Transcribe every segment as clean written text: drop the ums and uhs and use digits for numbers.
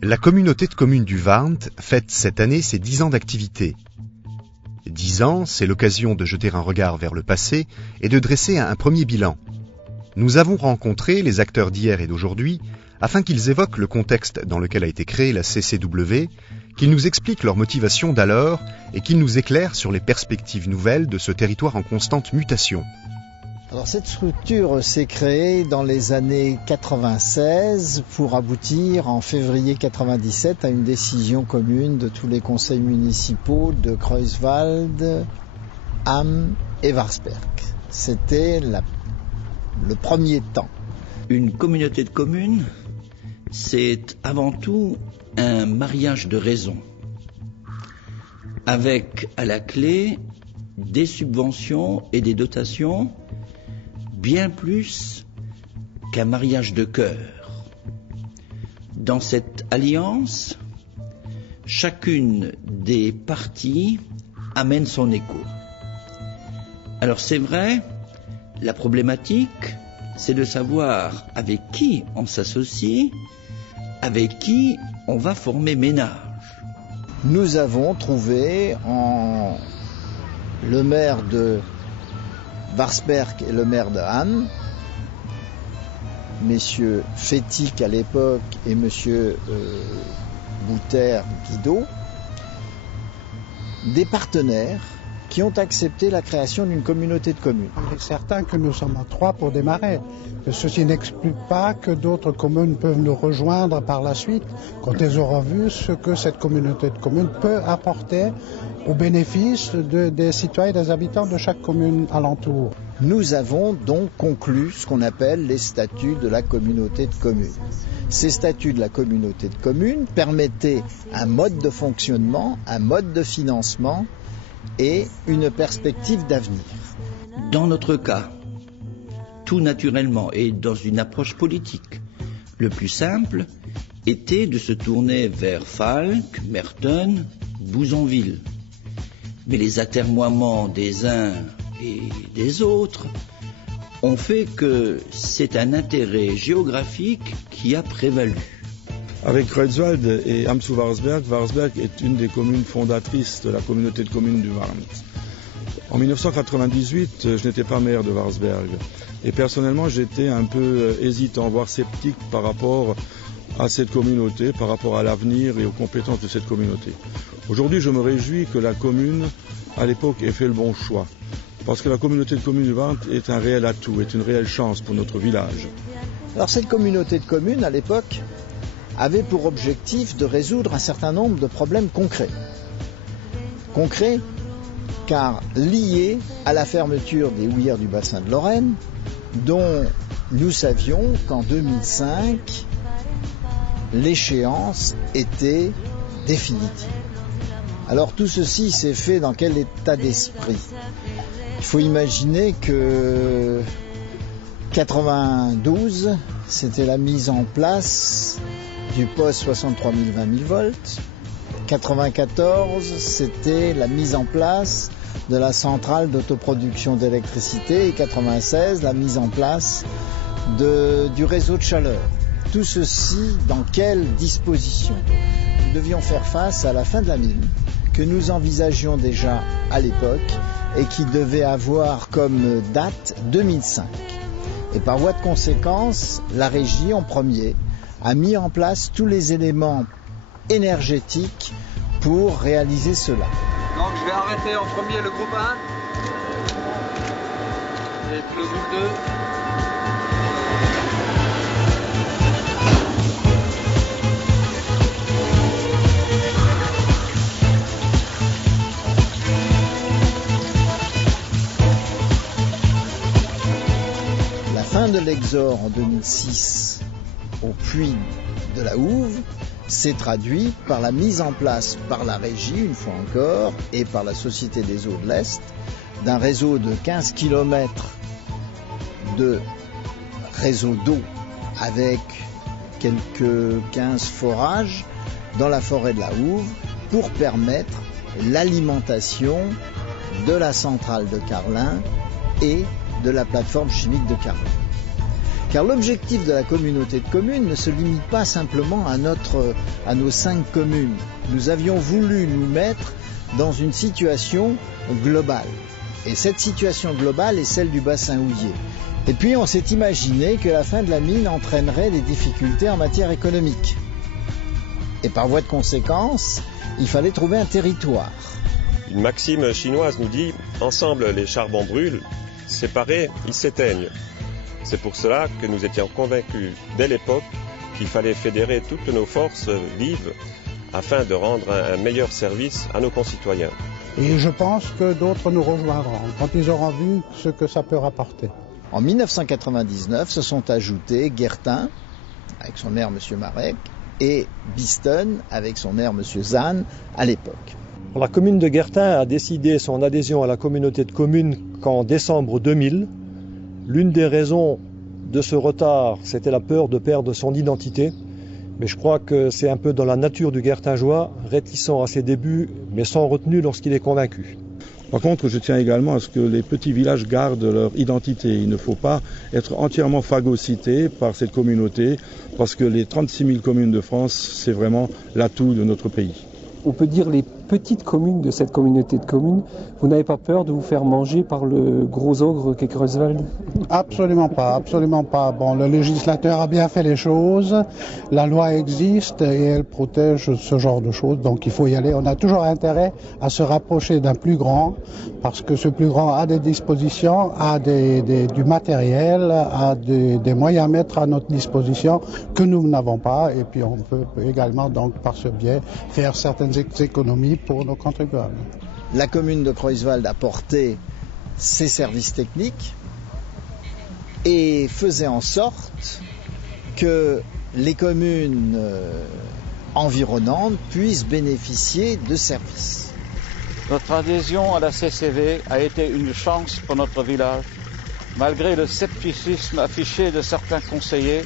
La communauté de communes du Warnt fête cette année ses 10 ans d'activité. 10 ans, c'est l'occasion de jeter un regard vers le passé et de dresser un premier bilan. Nous avons rencontré les acteurs d'hier et d'aujourd'hui afin qu'ils évoquent le contexte dans lequel a été créée la CCW, qu'ils nous expliquent leurs motivations d'alors et qu'ils nous éclairent sur les perspectives nouvelles de ce territoire en constante mutation. Alors cette structure s'est créée dans les années 96 pour aboutir en février 97 à une décision commune de tous les conseils municipaux de Creuswald, Hamm et Warsberg. C'était le premier temps. Une communauté de communes, c'est avant tout un mariage de raisons, avec à la clé des subventions et des dotations bien plus qu'un mariage de cœur. Dans cette alliance, chacune des parties amène son écho. Alors c'est vrai, la problématique, c'est de savoir avec qui on s'associe, avec qui on va former ménage. Nous avons trouvé en le maire de Warsberg et le maire de Hamm, messieurs Fétic à l'époque et monsieur Bouter-Guido, des partenaires qui ont accepté la création d'une communauté de communes. Il est certain que nous sommes à 3 pour démarrer. Ceci n'exclut pas que d'autres communes peuvent nous rejoindre par la suite quand elles auront vu ce que cette communauté de communes peut apporter au bénéfice des citoyens et des habitants de chaque commune alentour. Nous avons donc conclu ce qu'on appelle les statuts de la communauté de communes. Ces statuts de la communauté de communes permettaient un mode de fonctionnement, un mode de financement et une perspective d'avenir. Dans notre cas, tout naturellement et dans une approche politique, le plus simple était de se tourner vers Falck, Merton, Bouzonville. Mais les atermoiements des uns et des autres ont fait que c'est un intérêt géographique qui a prévalu. Avec Creuzwald et Hamm-zu-Warsberg, Warsberg est une des communes fondatrices de la communauté de communes du Warnt. En 1998, je n'étais pas maire de Warsberg et personnellement j'étais un peu hésitant, voire sceptique par rapport à cette communauté, par rapport à l'avenir et aux compétences de cette communauté. Aujourd'hui, je me réjouis que la commune, à l'époque, ait fait le bon choix. Parce que la communauté de communes du Warnt est un réel atout, est une réelle chance pour notre village. Alors cette communauté de communes, à l'époque, avait pour objectif de résoudre un certain nombre de problèmes concrets. Concrets car liés à la fermeture des houillères du bassin de Lorraine, dont nous savions qu'en 2005, l'échéance était définitive. Alors tout ceci s'est fait dans quel état d'esprit ? Il faut imaginer que 92, c'était la mise en place du poste 63 000 20 000 volts. 94, c'était la mise en place de la centrale d'autoproduction d'électricité. Et 96, la mise en place du réseau de chaleur. Tout ceci, dans quelle disposition ? Nous devions faire face à la fin de la mine, que nous envisagions déjà à l'époque et qui devait avoir comme date 2005. Et par voie de conséquence, la régie en premier a mis en place tous les éléments énergétiques pour réaliser cela. Donc je vais arrêter en premier le groupe 1 et puis le groupe 2. La fin de l'exor en 2006 au puits de la Houve s'est traduit par la mise en place par la régie, une fois encore, et par la Société des eaux de l'Est, d'un réseau de 15 km de réseau d'eau avec quelques 15 forages dans la forêt de la Houve pour permettre l'alimentation de la centrale de Carlin et de la plateforme chimique de Carlin. Car l'objectif de la communauté de communes ne se limite pas simplement à nos 5 communes. Nous avions voulu nous mettre dans une situation globale. Et cette situation globale est celle du bassin houiller. Et puis on s'est imaginé que la fin de la mine entraînerait des difficultés en matière économique. Et par voie de conséquence, il fallait trouver un territoire. Une maxime chinoise nous dit « Ensemble les charbons brûlent, séparés ils s'éteignent ». C'est pour cela que nous étions convaincus dès l'époque qu'il fallait fédérer toutes nos forces vives afin de rendre un meilleur service à nos concitoyens. Et je pense que d'autres nous rejoindront quand ils auront vu ce que ça peut rapporter. En 1999 se sont ajoutés Guertin, avec son maire M. Marek, et Biston, avec son maire M. Zahn, à l'époque. La commune de Guertin a décidé son adhésion à la communauté de communes qu'en décembre 2000. L'une des raisons de ce retard, c'était la peur de perdre son identité. Mais je crois que c'est un peu dans la nature du Guertingeois, réticent à ses débuts, mais sans retenue lorsqu'il est convaincu. Par contre, je tiens également à ce que les petits villages gardent leur identité. Il ne faut pas être entièrement phagocyté par cette communauté, parce que les 36 000 communes de France, c'est vraiment l'atout de notre pays. On peut dire les petites communes de cette communauté de communes, vous n'avez pas peur de vous faire manger par le gros ogre qu'est Creuswald ? Absolument pas, absolument pas. Bon, le législateur a bien fait les choses, la loi existe et elle protège ce genre de choses, donc il faut y aller. On a toujours intérêt à se rapprocher d'un plus grand, parce que ce plus grand a des dispositions, a du matériel, a des moyens à mettre à notre disposition que nous n'avons pas, et puis on peut également, donc, par ce biais, faire certaines économies pour nos contribuables. La commune de Creuswald a porté ses services techniques et faisait en sorte que les communes environnantes puissent bénéficier de services. Notre adhésion à la CCV a été une chance pour notre village, malgré le scepticisme affiché de certains conseillers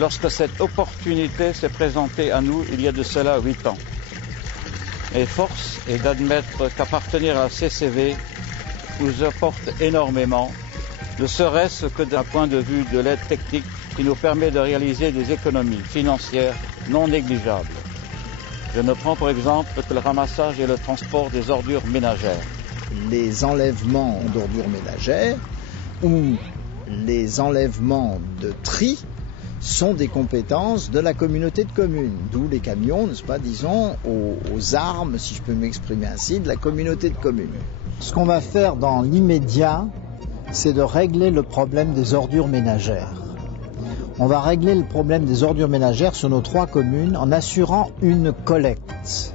lorsque cette opportunité s'est présentée à nous il y a de cela 8 ans. Et force est d'admettre qu'appartenir à la CCV nous apporte énormément, ne serait-ce que d'un point de vue de l'aide technique qui nous permet de réaliser des économies financières non négligeables. Je ne prends pour exemple que le ramassage et le transport des ordures ménagères. Les enlèvements d'ordures ménagères ou les enlèvements de tri sont des compétences de la communauté de communes, d'où les camions, n'est-ce pas, disons, aux armes, si je peux m'exprimer ainsi, de la communauté de communes. Ce qu'on va faire dans l'immédiat, c'est de régler le problème des ordures ménagères. On va régler le problème des ordures ménagères sur nos 3 communes en assurant une collecte.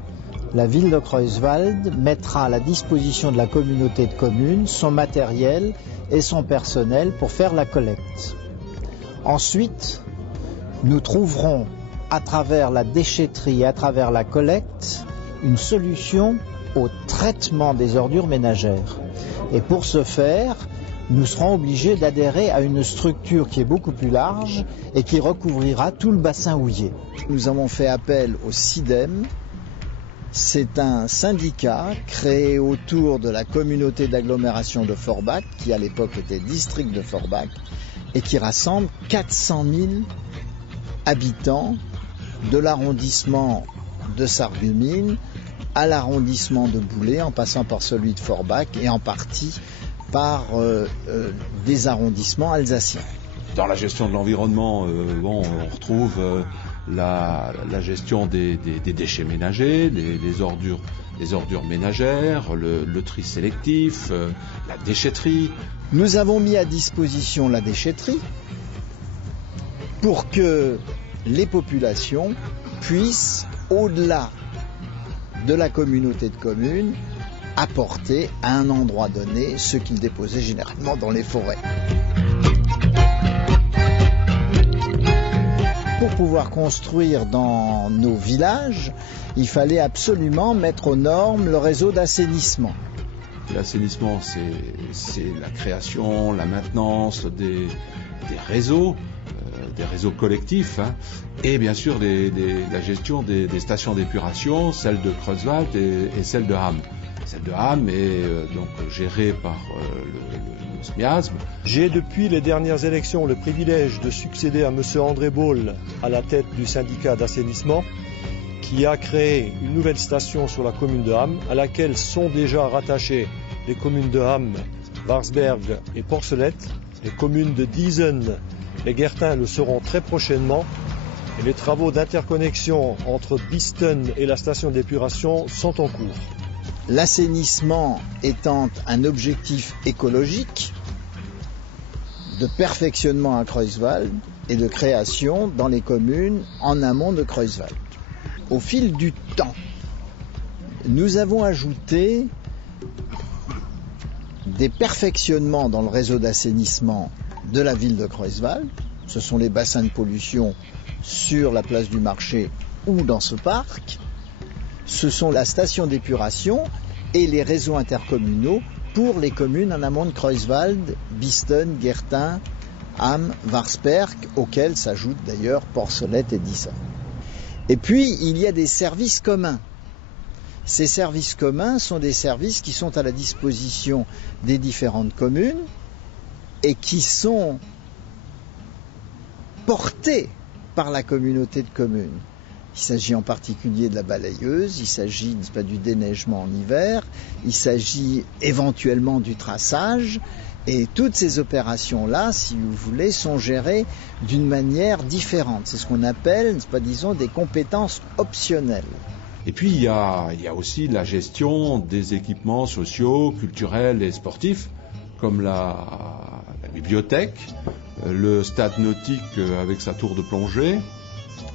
La ville de Creuswald mettra à la disposition de la communauté de communes son matériel et son personnel pour faire la collecte. Ensuite, nous trouverons à travers la déchetterie et à travers la collecte une solution au traitement des ordures ménagères. Et pour ce faire, nous serons obligés d'adhérer à une structure qui est beaucoup plus large et qui recouvrira tout le bassin houiller. Nous avons fait appel au CIDEM. C'est un syndicat créé autour de la communauté d'agglomération de Forbach, qui à l'époque était district de Forbach, et qui rassemble 400 000 habitants de l'arrondissement de Sarreguemines à l'arrondissement de Boulay, en passant par celui de Forbach et en partie par des arrondissements alsaciens. Dans la gestion de l'environnement, on retrouve la gestion des déchets ménagers, des ordures ménagères, le tri sélectif, la déchetterie. Nous avons mis à disposition la déchetterie pour que les populations puissent, au-delà de la communauté de communes, apporter à un endroit donné ce qu'ils déposaient généralement dans les forêts. pour pouvoir construire dans nos villages, il fallait absolument mettre aux normes le réseau d'assainissement. L'assainissement, c'est la création, la maintenance des réseaux collectifs, hein, et bien sûr la gestion des stations d'épuration, celle de Creuswald et celle de Ham. Celle de Ham est donc gérée par le SMIASM. J'ai depuis les dernières élections le privilège de succéder à M. André Baul à la tête du syndicat d'assainissement qui a créé une nouvelle station sur la commune de Ham à laquelle sont déjà rattachées les communes de Ham, Warsberg et Porcelette. Les communes de Diesen et Guertin le seront très prochainement et les travaux d'interconnexion entre Bisten et la station d'épuration sont en cours. L'assainissement étant un objectif écologique de perfectionnement à Creuswald et de création dans les communes en amont de Creuswald. Au fil du temps, nous avons ajouté des perfectionnements dans le réseau d'assainissement de la ville de Creuswald. Ce sont les bassins de pollution sur la place du marché ou dans ce parc. Ce sont la station d'épuration et les réseaux intercommunaux pour les communes en amont de Creuswald, Bisten, Guertin, Ham, Warsberg, auxquels s'ajoutent d'ailleurs Porcelette et Diesen. Et puis, il y a des services communs. Ces services communs sont des services qui sont à la disposition des différentes communes et qui sont portés par la communauté de communes. Il s'agit en particulier de la balayeuse, il s'agit du déneigement en hiver, il s'agit éventuellement du traçage. Et toutes ces opérations-là, si vous voulez, sont gérées d'une manière différente. C'est ce qu'on appelle, disons, des compétences optionnelles. Et puis il y a aussi la gestion des équipements sociaux, culturels et sportifs, comme la bibliothèque, le stade nautique avec sa tour de plongée,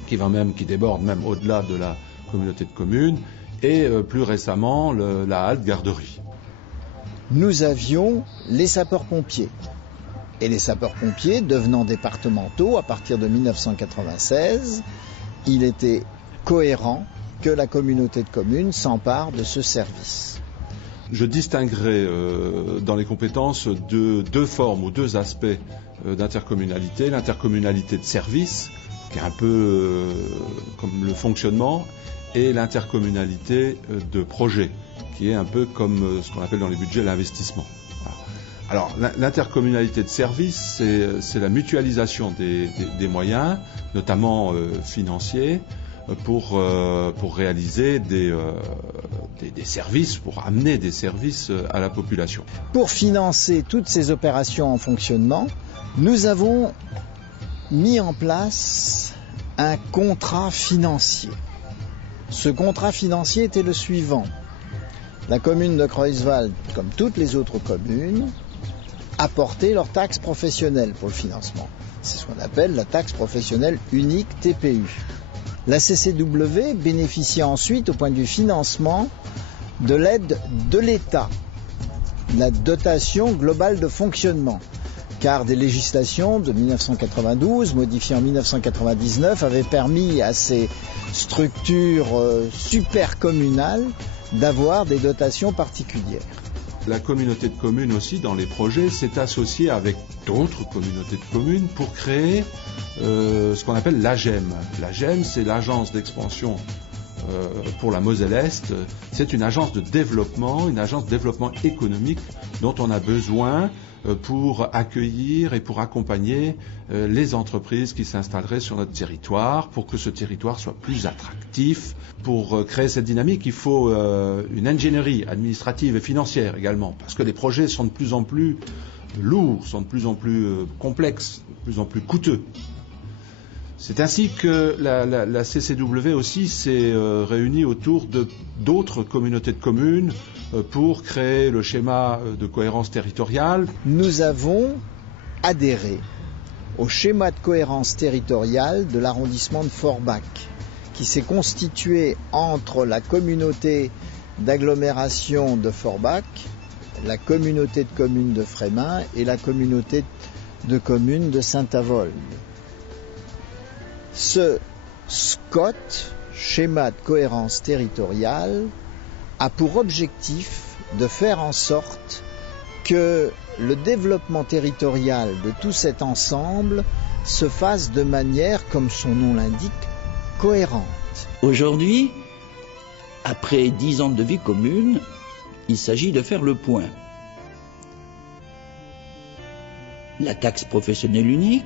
qui déborde même au-delà de la communauté de communes, et plus récemment la halte garderie. Nous avions les sapeurs-pompiers. Et les sapeurs-pompiers, devenant départementaux à partir de 1996, il était cohérent que la communauté de communes s'empare de ce service. Je distinguerai dans les compétences deux formes ou deux aspects d'intercommunalité. L'intercommunalité de service, qui est un peu comme le fonctionnement, et l'intercommunalité de projet, qui est un peu comme ce qu'on appelle dans les budgets l'investissement. Voilà. Alors l'intercommunalité de service, c'est la mutualisation des moyens, notamment financiers, pour réaliser des services, pour amener des services à la population. Pour financer toutes ces opérations en fonctionnement, nous avons mis en place un contrat financier. Ce contrat financier était le suivant. La commune de Creuswald, comme toutes les autres communes, apportait leur taxe professionnelle pour le financement. C'est ce qu'on appelle la taxe professionnelle unique TPU. La CCW bénéficiait ensuite, au point de vue financement, de l'aide de l'État, la dotation globale de fonctionnement, car des législations de 1992, modifiées en 1999, avaient permis à ces structures supercommunales d'avoir des dotations particulières. La communauté de communes aussi, dans les projets, s'est associée avec d'autres communautés de communes pour créer ce qu'on appelle l'AGEM. L'AGEM, c'est l'agence d'expansion pour la Moselle-Est. C'est une agence de développement économique dont on a besoin pour accueillir et pour accompagner les entreprises qui s'installeraient sur notre territoire, pour que ce territoire soit plus attractif. Pour créer cette dynamique, il faut une ingénierie administrative et financière également, parce que les projets sont de plus en plus lourds, sont de plus en plus complexes, de plus en plus coûteux. C'est ainsi que la CCW aussi s'est réunie autour d'autres communautés de communes pour créer le schéma de cohérence territoriale. Nous avons adhéré au schéma de cohérence territoriale de l'arrondissement de Forbach, qui s'est constitué entre la communauté d'agglomération de Forbach, la communauté de communes de Frémin et la communauté de communes de Saint-Avold. Ce SCOT, schéma de cohérence territoriale, a pour objectif de faire en sorte que le développement territorial de tout cet ensemble se fasse de manière, comme son nom l'indique, cohérente. Aujourd'hui, après 10 ans de vie commune, il s'agit de faire le point. La taxe professionnelle unique,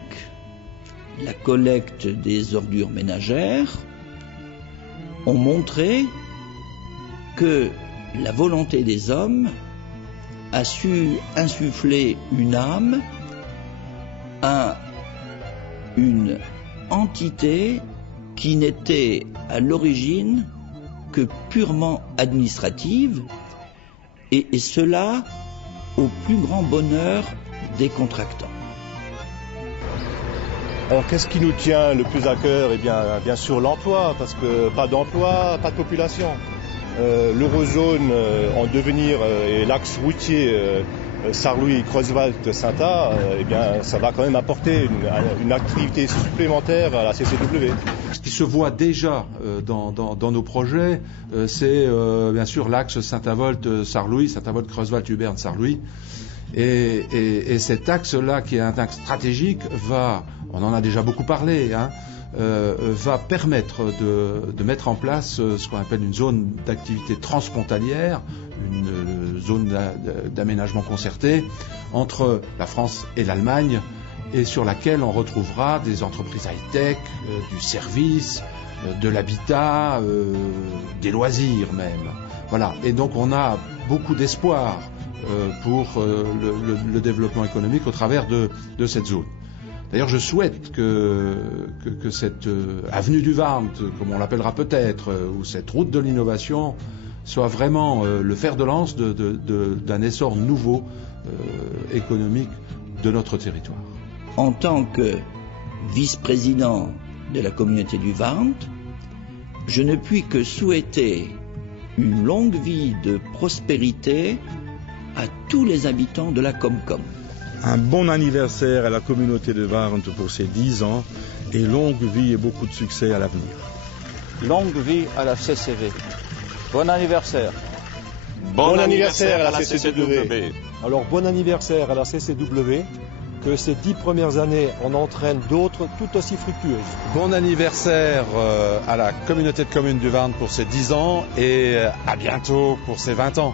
la collecte des ordures ménagères ont montré que la volonté des hommes a su insuffler une âme à une entité qui n'était à l'origine que purement administrative, et cela au plus grand bonheur des contractants. Alors qu'est-ce qui nous tient le plus à cœur? Eh bien sûr l'emploi, parce que pas d'emploi, pas de population. L'Eurozone en devenir et l'axe routier Sarrelouis-Creusewald-Saintat, eh bien ça va quand même apporter une activité supplémentaire à la CCW. Ce qui se voit déjà dans nos projets, c'est bien sûr l'axe Saint-Avold-Sarrelouis, Saint-Avold-Creusewald-Huberne-Sarrelouis. Et cet axe-là, qui est un axe stratégique, on en a déjà beaucoup parlé, va permettre de mettre en place ce qu'on appelle une zone d'activité transfrontalière, une zone d'aménagement concerté entre la France et l'Allemagne, et sur laquelle on retrouvera des entreprises high-tech, du service, de l'habitat, des loisirs même. Voilà. Et donc on a beaucoup d'espoir pour le développement économique au travers de cette zone. D'ailleurs, je souhaite que cette avenue du Warnt, comme on l'appellera peut-être, ou cette route de l'innovation, soit vraiment le fer de lance d'un essor nouveau économique de notre territoire. En tant que vice-président de la communauté du Warnt, je ne puis que souhaiter une longue vie de prospérité à tous les habitants de la Comcom. Un bon anniversaire à la communauté de Warnt pour ses 10 ans et longue vie et beaucoup de succès à l'avenir. Longue vie à la CCV. Bon anniversaire. Bon anniversaire à la CCW. Alors bon anniversaire à la CCW, que ces 10 premières années en entraînent d'autres tout aussi fructueuses. Bon anniversaire à la communauté de communes du Warnt pour ses 10 ans et à bientôt pour ses 20 ans.